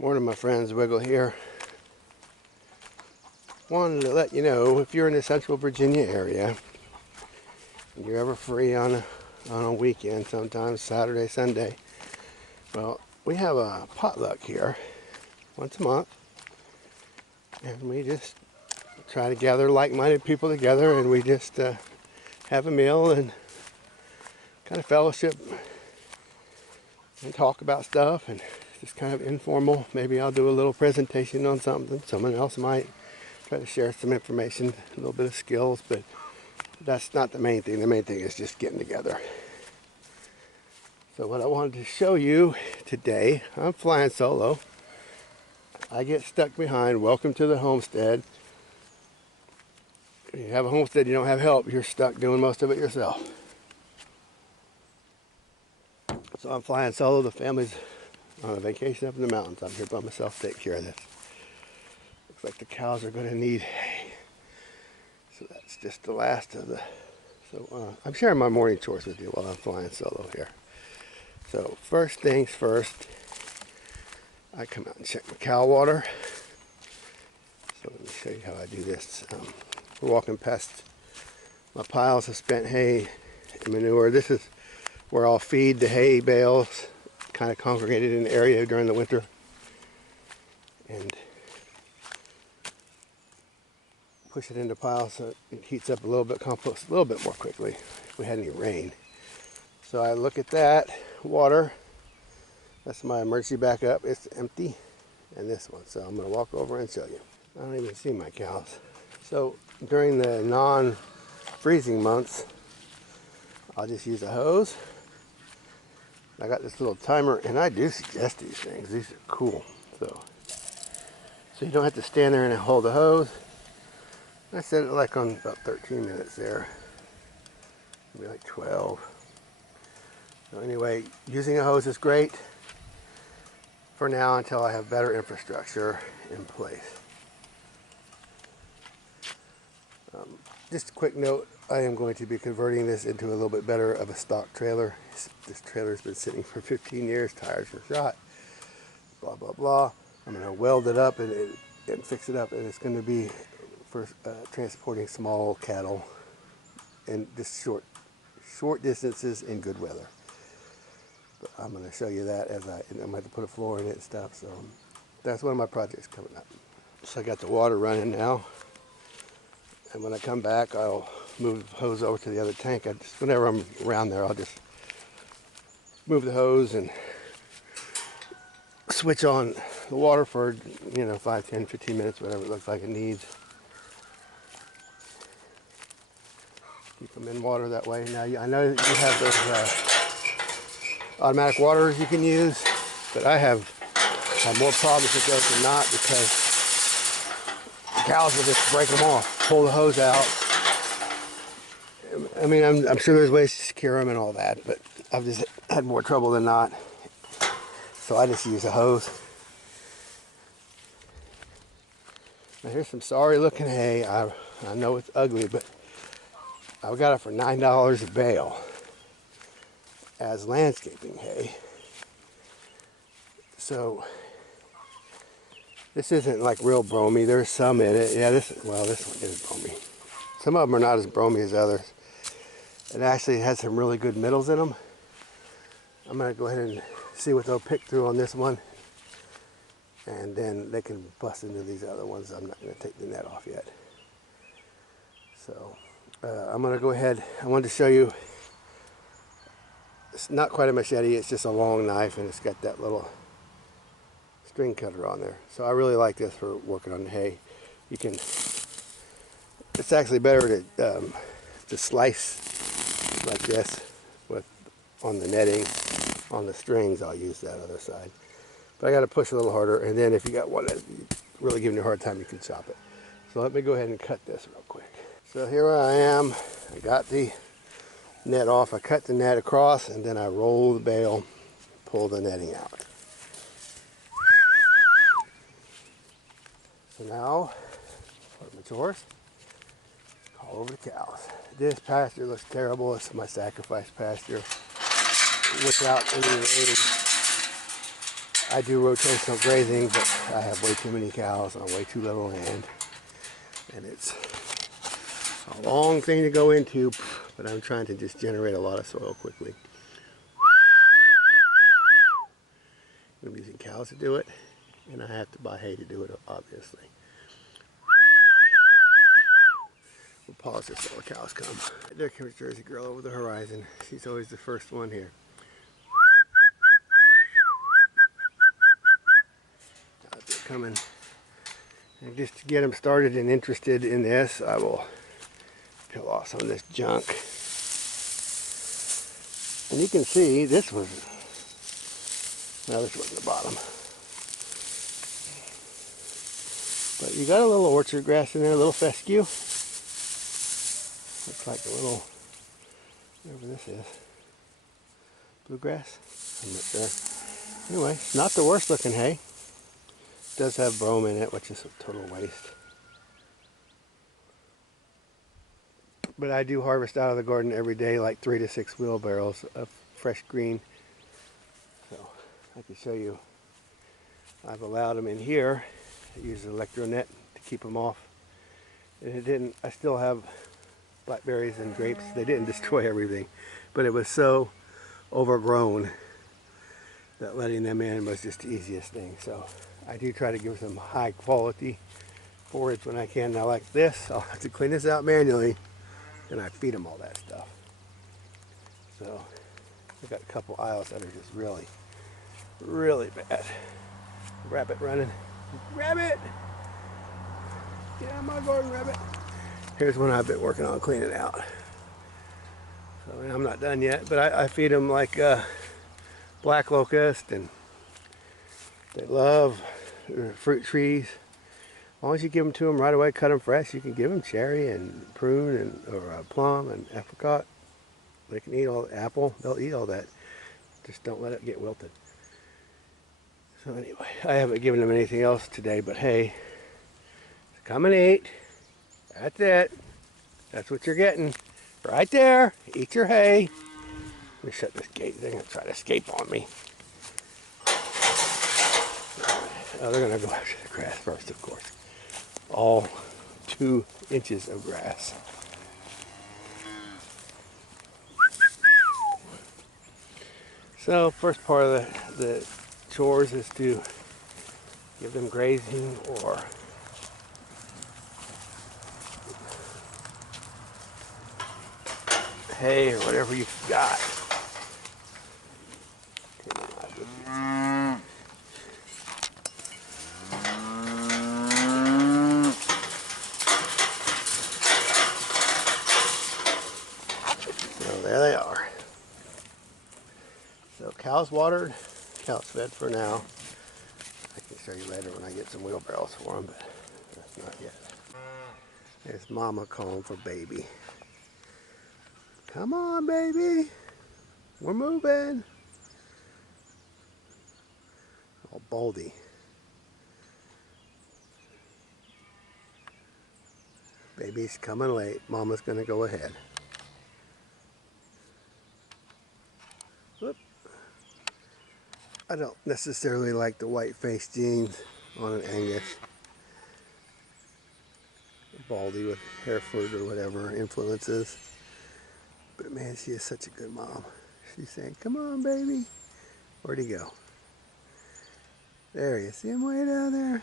Morning, my friends. Wiggle here. Wanted to let you know, if you're in the Central Virginia area and you're ever free on a weekend, sometimes Saturday, Sunday, well, we have a potluck here once a month, and we just try to gather like-minded people together, and we just have a meal and kind of fellowship and talk about stuff, and just kind of informal. Maybe I'll do a little presentation on something. Someone else might try to share some information, a little bit of skills, but that's not the main thing. The main thing is just getting together. So what I wanted to show you today, I'm flying solo. I get stuck behind. Welcome to the homestead. If you have a homestead, you don't have help. You're stuck doing most of it yourself. So I'm flying solo. The family's on a vacation up in the mountains. I'm here by myself to take care of this. Looks like the cows are going to need hay. So that's just the last of the... So I'm sharing my morning chores with you while I'm flying solo here. So first things first, I come out and check my cow water. So let me show you how I do this. We're walking past my piles of spent hay and manure. This is where I'll feed the hay bales, kind of congregated in the area during the winter, and push it into piles so it heats up a little bit, compost a little bit more quickly if we had any rain. So I look at that water. That's my emergency backup. It's empty. And this one. So I'm going to walk over and show you. I don't even see my cows. So during the non-freezing months, I'll just use a hose. I got this little timer, and I do suggest these things. These are cool. So you don't have to stand there and hold the hose. I set it like on about 13 minutes there. Maybe like 12. So anyway, using a hose is great for now until I have better infrastructure in place. Just a quick note, I am going to be converting this into a little bit better of a stock trailer. This trailer's been sitting for 15 years, tires were shot, blah, blah, blah. I'm going to weld it up and fix it up, and it's going to be for transporting small cattle and just short distances in good weather. But I'm going to show you that as I'm going to have to put a floor in it and stuff. So that's one of my projects coming up. So I got the water running now. And when I come back, I'll move the hose over to the other tank. Whenever I'm around there, I'll just move the hose and switch on the water for, 5, 10, 15 minutes, whatever it looks like it needs. Keep them in water that way. Now, I know that you have those automatic waters you can use, but I have had more problems with those than not, because the cows will just break them off, pull the hose out. I mean, I'm sure there's ways to secure them and all that, but I've just had more trouble than not. So I just use a hose. Now here's some sorry looking hay. I know it's ugly, but I got it for $9 a bale as landscaping hay. So this isn't like real bromey. There's some in it. Yeah, this one is bromey. Some of them are not as bromey as others. It actually has some really good middles in them. I'm going to go ahead and see what they'll pick through on this one, and then they can bust into these other ones. I'm not going to take the net off yet. So I'm going to go ahead. I wanted to show you, it's not quite a machete, it's just a long knife, and it's got that little string cutter on there. So I really like this for working on the hay. It's actually better to slice like this on the netting. On the strings, I'll use that other side. But I got to push a little harder, and then if you got one that's really giving you a hard time, you can chop it. So let me go ahead and cut this real quick. So here I am. I got the net off. I cut the net across, and then I roll the bale, pull the netting out. So now, for my chores, call over the cows. This pasture looks terrible. It's my sacrifice pasture. Without any rain, I do rotational grazing, but I have way too many cows on way too little land. And it's a long thing to go into, but I'm trying to just generate a lot of soil quickly. I'm using cows to do it, and I have to buy hay to do it, obviously. We'll pause this while the cows come. There comes Jersey Girl over the horizon. She's always the first one here. Cows are coming. And just to get them started and interested in this, I will peel off some of this junk. And you can see this was, no, this wasn't the bottom. But you got a little orchard grass in there, a little fescue. Looks like a little, whatever this is, bluegrass. I'm not sure. Anyway, it's not the worst looking hay. It does have brome in it, which is a total waste. But I do harvest out of the garden every day, like 3 to 6 wheelbarrows of fresh green. So I can show you. I've allowed them in here. I use an electro net to keep them off. And it didn't. I still have blackberries and grapes. They didn't destroy everything, but it was so overgrown that letting them in was just the easiest thing. So I do try to give some high quality forage when I can. Now like this, I'll have to clean this out manually, and I feed them all that stuff. So I've got a couple aisles that are just really, really bad. Rabbit running. Rabbit! Get out of my garden, rabbit. Here's one I've been working on cleaning out. So I'm not done yet, but I feed them like black locust, and they love fruit trees. As long as you give them to them right away, cut them fresh, you can give them cherry and prune and or plum and apricot. They can eat all the apple. They'll eat all that. Just don't let it get wilted. So anyway, I haven't given them anything else today but hay. So come and eat. That's it. That's what you're getting. Right there. Eat your hay. Let me shut this gate. They're going to try to escape on me. Oh, they're going to go after the grass first, of course. All 2 inches of grass. So first part of the chores is to give them grazing or hay or whatever you've got. So there they are. So cows watered, cows fed for now. I can show you later when I get some wheelbarrows for them, but that's not yet. There's mama calling for baby. Come on, baby. We're moving. All baldy. Baby's coming late. Mama's going to go ahead. Whoop. I don't necessarily like the white face genes on an Angus. Baldy with Hereford or whatever influences. But man, she is such a good mom. She's saying, come on, baby. Where'd he go? There he is. See him way down there?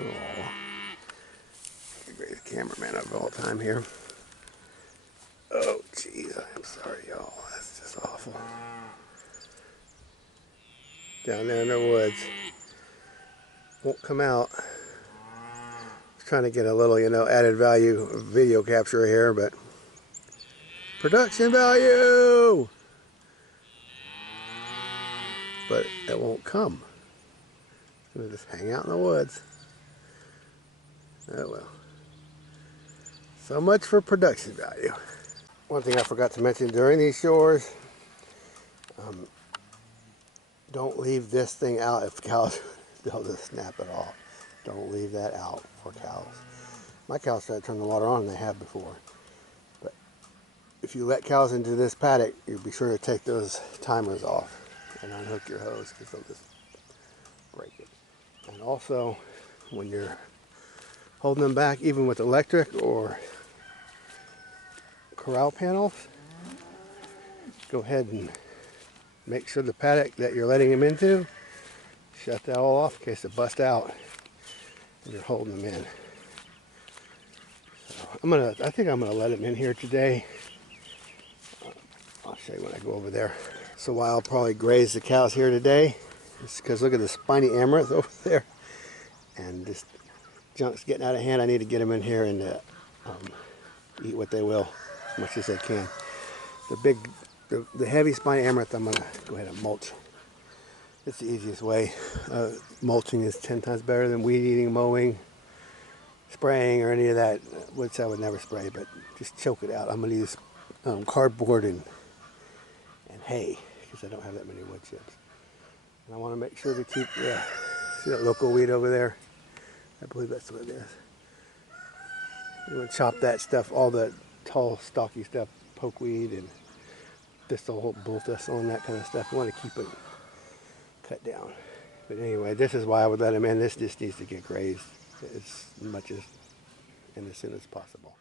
Oh, the greatest cameraman of all time here. Oh, jeez. I'm sorry, y'all. That's just awful. Down there in the woods. Won't come out. Trying to get a little, added value video capture here, but production value! But it won't come. It's going to just hang out in the woods. Oh well. So much for production value. One thing I forgot to mention during these chores, don't leave this thing out if cows, they'll just snap it off. Don't leave that out for cows. My cows try to turn the water on, and they have before. But if you let cows into this paddock, you'll be sure to take those timers off and unhook your hose, because they'll just And also, when you're holding them back, even with electric or corral panels, go ahead and make sure the paddock that you're letting them into, shut that all off in case it busts out and you're holding them in. So I think I'm gonna let them in here today. I'll show you when I go over there. So while I'll probably graze the cows here today, it's because look at the spiny amaranth over there, and this junk's getting out of hand. I need to get them in here and eat what they will, as much as they can. The heavy spiny amaranth, I'm gonna go ahead and mulch. It's the easiest way. Mulching is 10 times better than weed eating, mowing, spraying, or any of that, which I would never spray, but just choke it out. I'm gonna use cardboard and hay, because I don't have that many wood chips. And I want to make sure to keep, see that local weed over there? I believe that's what it is. You want to chop that stuff, all the tall, stocky stuff, pokeweed and thistle, bull thistle and that kind of stuff. You want to keep it cut down. But anyway, this is why I would let them in. This just needs to get grazed as much as and as soon as possible.